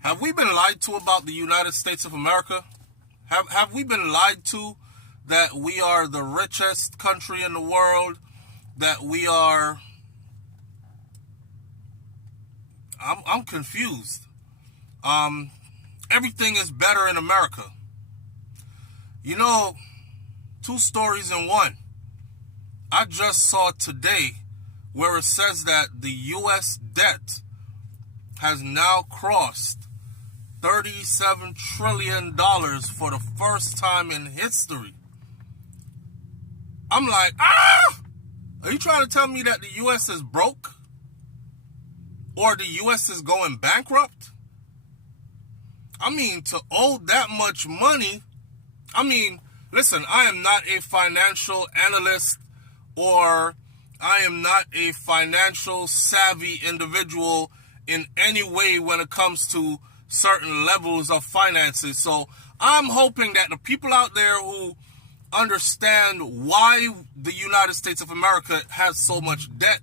Have we been lied to about the United States of America? Have we been lied to that we are the richest country in the world? That we are... I'm confused. Everything is better in America. You know, two stories in one. I just saw today where it says that the U.S. debt has now crossed $37 trillion for the first time in history. I'm like, are you trying to tell me that the U.S. is broke? Or the U.S. is going bankrupt? I mean, to owe that much money, listen, I am not a financial analyst or I am not a financial savvy individual in any way when it comes to certain levels of finances. So I'm hoping that the people out there who understand why the United States of America has so much debt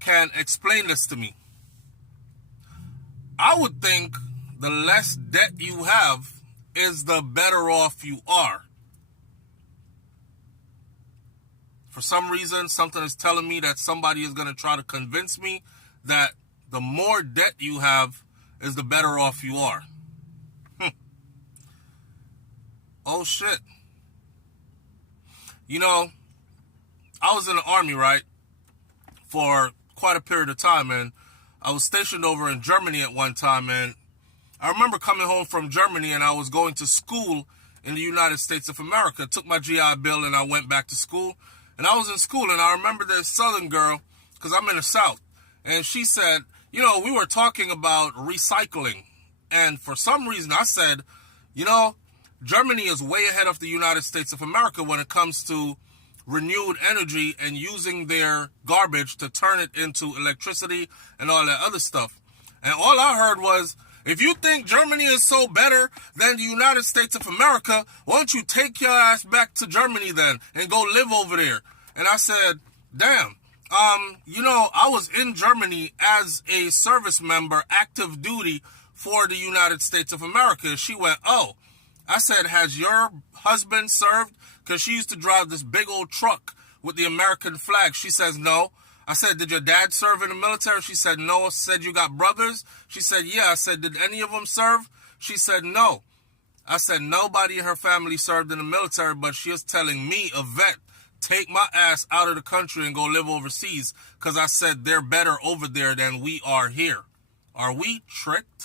can explain this to me. I would think the less debt you have is the better off you are. For some reason, something is telling me that somebody is going to try to convince me that the more debt you have is the better off you are. Oh, shit. You know, I was in the Army, right, for quite a period of time, and I was stationed over in Germany at one time, and I remember coming home from Germany, and I was going to school in the United States of America. Took my GI Bill, and I went back to school, and I was in school, and I remember this Southern girl, because I'm in the South, and she said, you know, we were talking about recycling, and for some reason I said, you know, Germany is way ahead of the United States of America when it comes to renewed energy and using their garbage to turn it into electricity and all that other stuff. And all I heard was, if you think Germany is so better than the United States of America, why don't you take your ass back to Germany then and go live over there? And I said, damn, you know, I was in Germany as a service member, active duty for the United States of America. She went, oh. I said, has your husband served? Because she used to drive this big old truck with the American flag. She says, no. I said, did your dad serve in the military? She said, no. I said, you got brothers? She said, yeah. I said, did any of them serve? She said, no. I said, nobody in her family served in the military, but she is telling me, a vet, take my ass out of the country and go live overseas because I said they're better over there than we are here. Are we tricked?